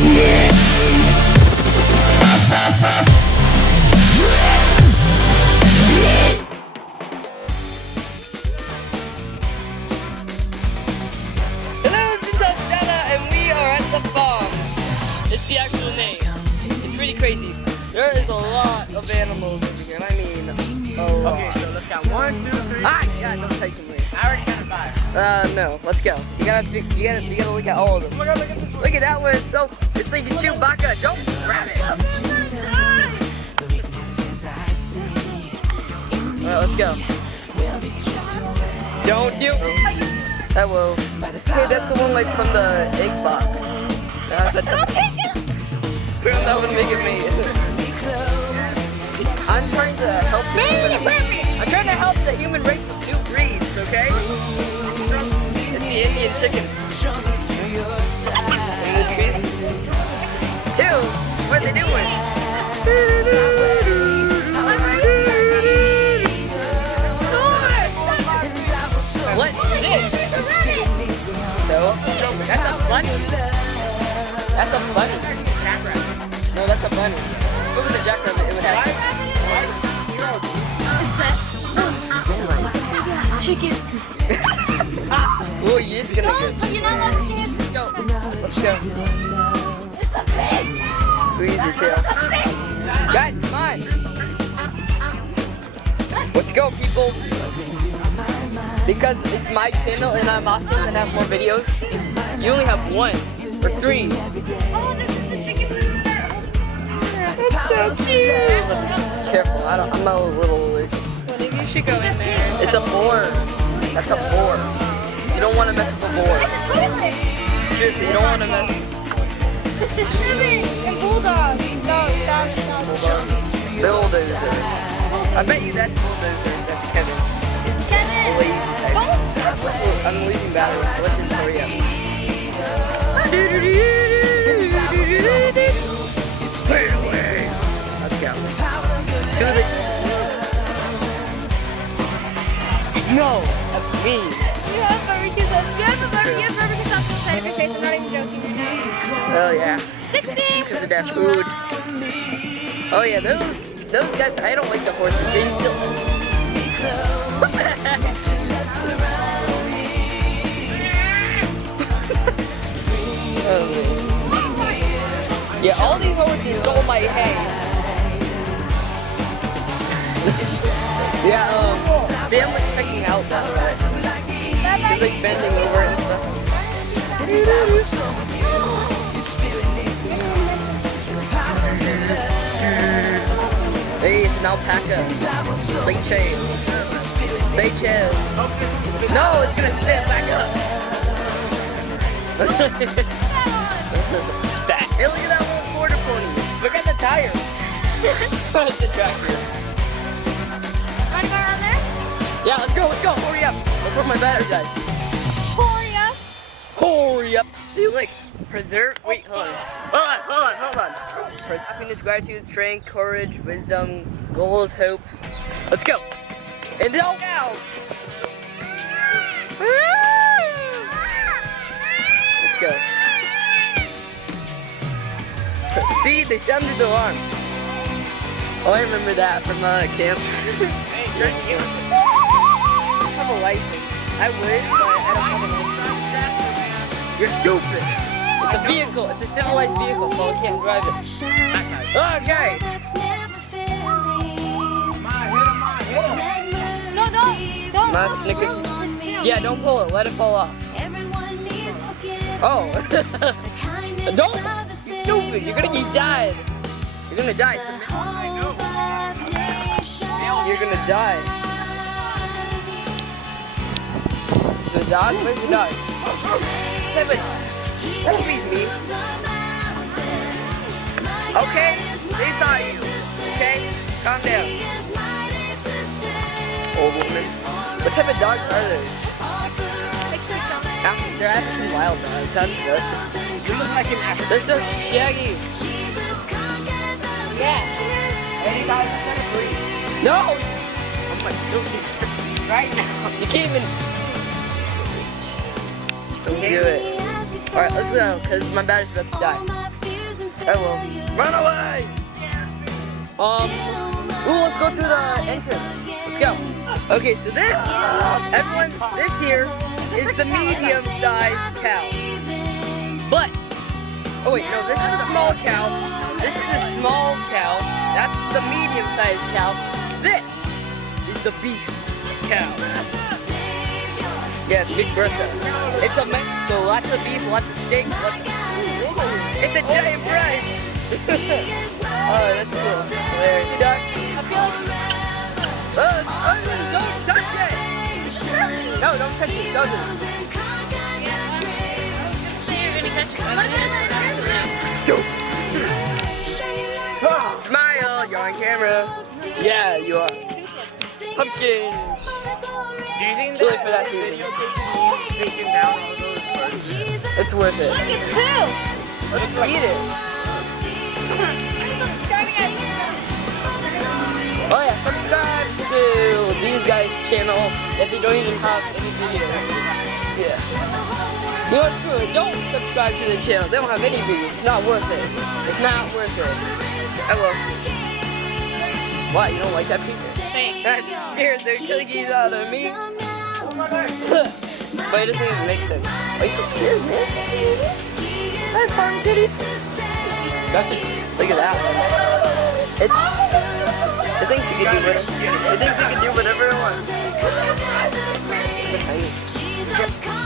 Hello, this is Stella, and we are at the farm. It's the actual name. It's pretty crazy. There is a lot of animals over here, and I mean a lot. Okay, so let's count 1, 2, 3. Ah, yeah, don't take them away. I already counted 5. No, let's go. You gotta look at all of them. Oh my god, look at this one. Look at that one. It's like a Chewbacca. Don't grab it. Alright, let's go. Don't you? Hello. Hey, that's the one like from the egg box. That would make it me. I'm trying to help the human race with new breeds, okay? It's the Indian chicken. Two, what are they doing? What is this? No, that's a bunny. That's a bunny. No, that's a bunny. If it was a jackrabbit, it would have. Chicken. Oh, you're just gonna get. But you're not letting kids. Let's go. Let's go. Squeeze your tail. Guys, come on. Let's go, people. Because it's my channel and I'm awesome and have more videos, you only have 1 or 3. Oh, this is the chicken food. That's so cute. Careful, I'm a little allergic. Maybe you should go in there. It's a boar. That's a boar. You don't want to mess with a boar. Seriously, you don't want to mess. And bulldog. No, Bulldozer. I bet you that's Bulldozer. That's Kevin. I'm losing battery. So let's just hurry up. Let's go. No, that's me. You have barbecue sauce. You have barbecue sauce inside of your face. I'm not even joking. Oh yeah. 60. Because of that food. Oh yeah, those guys. I don't like the horses. They still. What the heck? Yeah, all these horses stole my hay. Yeah, Sam was checking out that way. He's like bending over and stuff. Hey, it's an alpaca. Say cheese. Say cheese. No, it's gonna stand back up. Hey, look at that little quarter pony. Look at the tire. That's the tractor. Want to go around there? Yeah, let's go. Hurry up. Before my battery dies. Hurry up. Hurry up. Do you like preserve? Wait, hold on. Happiness, gratitude, strength, courage, wisdom, goals, hope. Let's go. And now. Let's go. See, they sounded the alarm. Oh, I remember that from camp. I have a license. I would, but I don't have a license. You're stupid. It's a vehicle. It's a civilized vehicle, so I can't drive it. Okay. No, don't. My Snickers. Yeah, don't pull it. Let it fall off. Oh. Don't. You stupid. You're gonna get died. You're gonna die. You're gonna die. The dog? Where's the dog? Don't beat me. Okay? They saw you. Okay? Calm down. Old woman. What type of dogs are those? They're African wild dogs. That's good. You look like an African. They're so shaggy. Yeah. 85% of breed. No! Oh my god. Right now. You can't even. Don't do it. Alright, let's go, because my battery's about to die. I will. Run away! Ooh, let's go to the entrance. Let's go. Okay, so this, everyone, this here is the medium-sized cow. But, oh wait, no, this is a small cow. This is a small cow. That's the medium-sized cow. This is the beast cow. Yeah, it's Big Bertha. It's a mix, so lots of beef, lots of steak. It's a giant breast. Oh, that's cool. There, duck. Don't touch it! No, don't touch it. Don't do it. Smile, you're on camera. Yeah, you are. Pumpkin. Do you think It's really for that season. taking down all those birds? It's worth it. Look, it's poo. Let's eat it. Oh yeah, subscribe to these guys' channel if you don't even have any videos. Yeah. You know what's true? Don't subscribe to the channel. They don't have any videos. It's not worth it. It's not worth it. I will. Why? You don't like that pizza? That scared the cookies out of me. But it doesn't even make sense. Why are you so scared, man? Hi, Farm Kitty. That's it. Look at that. It thinks you can do whatever. It thinks you can do whatever it wants. It's so tiny.